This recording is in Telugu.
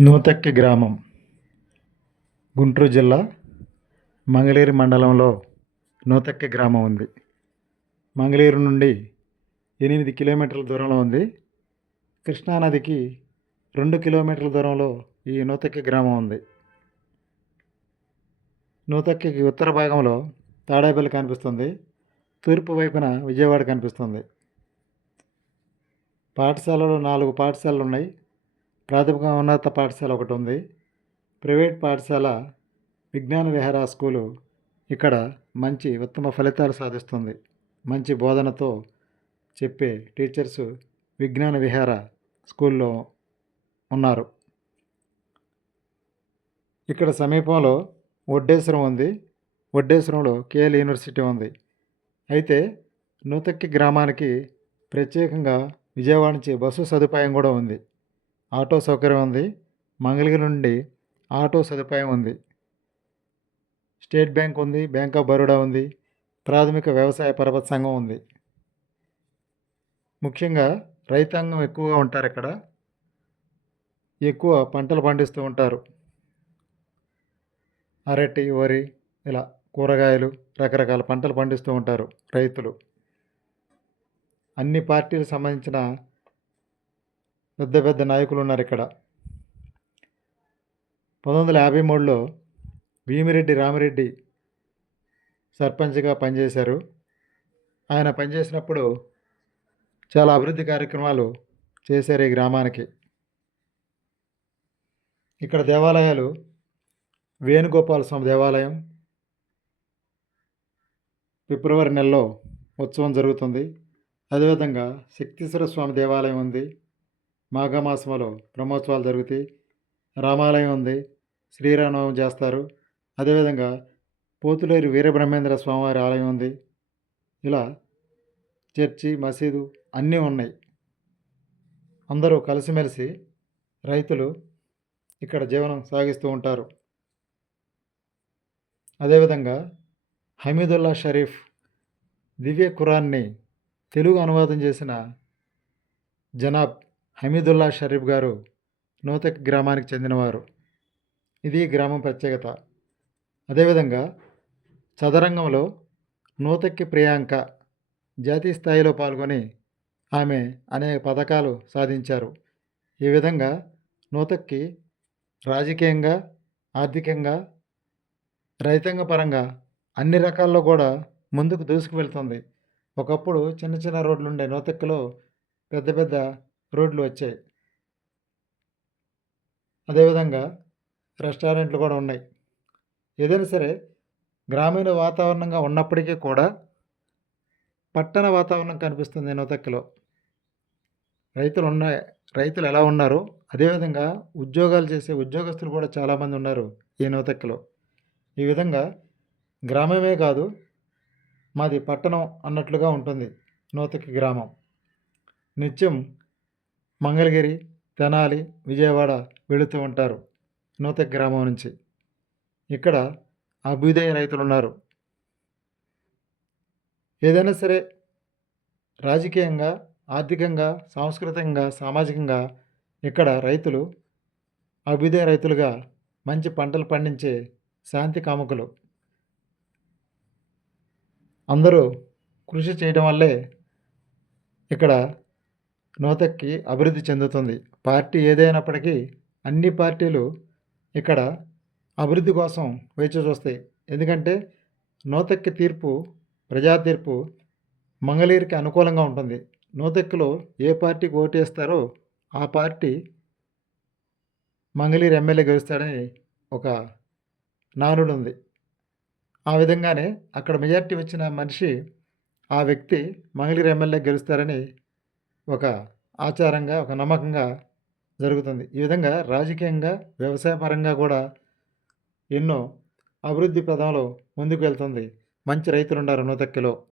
నూతక్కి గ్రామం గుంటూరు జిల్లా మంగళేరు మండలంలో నూతక్కి గ్రామం ఉంది. మంగళేరు నుండి ఎనిమిది కిలోమీటర్ల దూరంలో ఉంది. కృష్ణానదికి రెండు కిలోమీటర్ల దూరంలో ఈ నూతక్కి గ్రామం ఉంది. నూతక్కి ఉత్తర భాగంలో తాడేపల్లి కనిపిస్తుంది. తూర్పు వైపున విజయవాడ కనిపిస్తుంది. పాఠశాలలో నాలుగు పాఠశాలలు ఉన్నాయి. ప్రాథమిక ఉన్నత పాఠశాల ఒకటి ఉంది. ప్రైవేట్ పాఠశాల విజ్ఞాన విహార స్కూలు ఇక్కడ మంచి ఉత్తమ ఫలితాలు సాధిస్తుంది. మంచి బోధనతో చెప్పే టీచర్స్ విజ్ఞాన విహార స్కూల్లో ఉన్నారు. ఇక్కడ సమీపంలో వడ్డేశ్వరం ఉంది. వడ్డేశ్వరంలో కేఎల్ యూనివర్సిటీ ఉంది. అయితే నూతక్కి గ్రామానికి ప్రత్యేకంగా విజయవాడ నుంచి బస్సు సదుపాయం కూడా ఉంది. ఆటో సౌకర్యం ఉంది. మంగళగిరి నుండి ఆటో సదుపాయం ఉంది. స్టేట్ బ్యాంక్ ఉంది. బ్యాంక్ ఆఫ్ బరోడా ఉంది. ప్రాథమిక వ్యవసాయ పరపతి సంఘం ఉంది. ముఖ్యంగా రైతాంగం ఎక్కువగా ఉంటారు ఇక్కడ. ఎక్కువ పంటలు పండిస్తూ ఉంటారు. అరటి వరి ఇలా కూరగాయలు రకరకాల పంటలు పండిస్తూ ఉంటారు రైతులు. అన్ని పార్టీలకు సంబంధించిన పెద్ద పెద్ద నాయకులు ఉన్నారు ఇక్కడ. పంతొమ్మిది వందల యాభై మూడులో భీమిరెడ్డి రామిరెడ్డి సర్పంచ్గా పనిచేశారు. ఆయన పనిచేసినప్పుడు చాలా అభివృద్ధి కార్యక్రమాలు చేశారు ఈ గ్రామానికి. ఇక్కడ దేవాలయాలు వేణుగోపాల స్వామి దేవాలయం ఫిబ్రవరి నెలలో ఉత్సవం జరుగుతుంది. అదేవిధంగా శక్తీశ్వర స్వామి దేవాలయం ఉంది. మాఘమాసంలో బ్రహ్మోత్సవాలు జరుగుతాయి రామాలయం ఉంది శ్రీరామనవమి చేస్తారు. అదేవిధంగా పోతులేరు వీరబ్రహ్మేంద్ర స్వామివారి ఆలయం ఉంది. ఇలా చర్చి మసీదు అన్నీ ఉన్నాయి. అందరూ కలిసిమెలిసి రైతులు ఇక్కడ జీవనం సాగిస్తూ ఉంటారు. అదేవిధంగా హమీదుల్లా షరీఫ్ దివ్య ఖురాన్ని తెలుగు అనువాదం చేసిన జనాబ్ హమీదుల్లా షరీఫ్ గారు నూతక్ గ్రామానికి చెందినవారు. ఇది గ్రామం ప్రత్యేకత. అదేవిధంగా చదరంగంలో నూతక్కి ప్రియాంక జాతీయ స్థాయిలో పాల్గొని ఆమె అనేక పథకాలు సాధించారు. ఈ విధంగా నూతక్కి రాజకీయంగా ఆర్థికంగా రైతాంగ పరంగా అన్ని రకాల్లో కూడా ముందుకు దూసుకు వెళ్తుంది ఒకప్పుడు చిన్న చిన్న రోడ్లు ఉండే నూతక్కిలో పెద్ద పెద్ద రోడ్లు వచ్చాయి. అదేవిధంగా రెస్టారెంట్లు కూడా ఉన్నాయి. ఏదైనా సరే గ్రామీణ వాతావరణంగా ఉన్నప్పటికీ కూడా పట్టణ వాతావరణం కనిపిస్తుంది నూతక్కిలో రైతులు ఉన్న రైతులు ఎలా ఉన్నారు అదేవిధంగా ఉద్యోగాలు చేసే ఉద్యోగస్తులు కూడా చాలామంది ఉన్నారు ఈ నూతక్కిలో ఈ విధంగా గ్రామమే కాదు మాది పట్టణం అన్నట్లుగా ఉంటుంది నూతక్కి గ్రామం. నిత్యం మంగళగిరి తెనాలి విజయవాడ వెళుతూ ఉంటారు నూత గ్రామం నుంచి. ఇక్కడ అభ్యుదయ రైతులు ఉన్నారు. ఏదైనా సరే రాజకీయంగా ఆర్థికంగా సాంస్కృతికంగా సామాజికంగా ఇక్కడ రైతులు అభ్యుదయ రైతులుగా మంచి పంటలు పండించే శాంతి కాముకులు. అందరూ కృషి చేయడం వల్లే ఇక్కడ నూతక్కి అభివృద్ధి చెందుతుంది. పార్టీ ఏదైనప్పటికీ అన్ని పార్టీలు ఇక్కడ అభివృద్ధి కోసం వేచి చూస్తాయి. ఎందుకంటే నూతక్కి తీర్పు ప్రజా తీర్పు మంగళీరికి అనుకూలంగా ఉంటుంది. నూతక్కిలో ఏ పార్టీకి ఓటేస్తారో ఆ పార్టీ మంగళీరు ఎమ్మెల్యే గెలుస్తాడని ఒక నానుడు ఉంది. ఆ విధంగానే అక్కడ మెజార్టీ వచ్చిన మనిషి ఆ వ్యక్తి మంగళీరు ఎమ్మెల్యే గెలుస్తారని ఒక ఆచారంగా ఒక నమ్మకంగా జరుగుతుంది. ఈ విధంగా రాజకీయంగా వ్యవసాయపరంగా కూడా ఎన్నో అభివృద్ధి పదంలో ముందుకు వెళ్తుంది. మంచి రైతులు ఉన్నారు నూతక్కిలో.